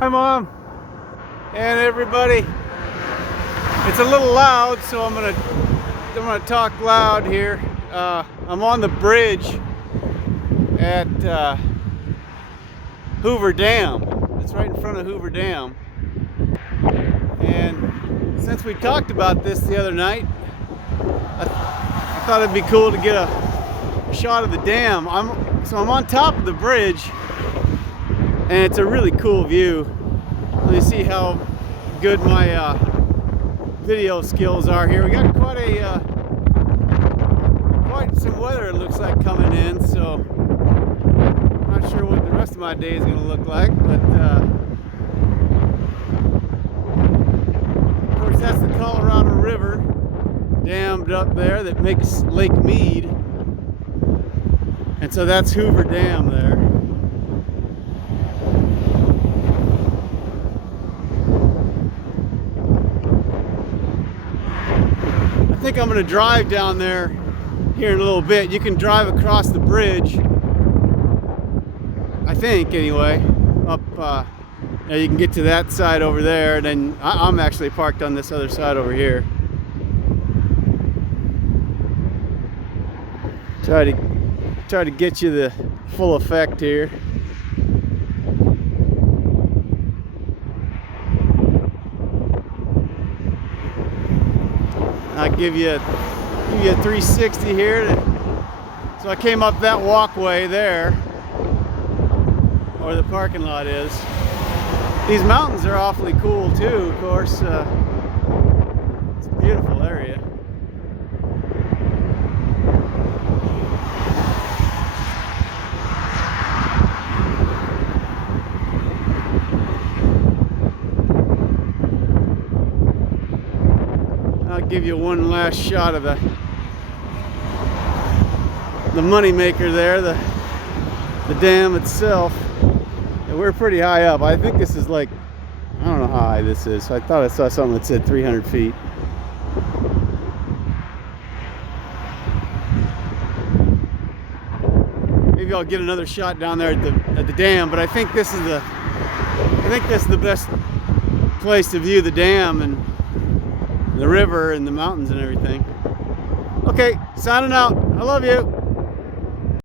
Hi, Mom, and everybody. It's a little loud, so I'm gonna talk loud here. I'm on the bridge at Hoover Dam. It's right in front of Hoover Dam. And since we talked about this the other night, I thought it'd be cool to get a shot of the dam. I'm on top of the bridge, and it's a really cool view. Let me see how good my video skills are here. We got quite some weather, it looks like, coming in, so I'm not sure what the rest of my day is going to look like, but of course that's the Colorado River dammed up there that makes Lake Mead, and so that's Hoover Dam there. I think I'm going to drive down there here in a little bit. You can drive across the bridge, I think, anyway, up you can get to that side over there, and then I'm actually parked on this other side over here. Try to get you the full effect here. I'll give you a 360 here. So I came up that walkway there, where the parking lot is. These mountains are awfully cool too, of course. It's a beautiful area. I'll give you one last shot of the money maker there, the dam itself. And we're pretty high up. I think this is like, I don't know how high this is. I thought I saw something that said 300 feet. Maybe I'll get another shot down there at the dam, but I think this is the best place to view the dam and the river and the mountains and everything. Okay, signing out. I love you.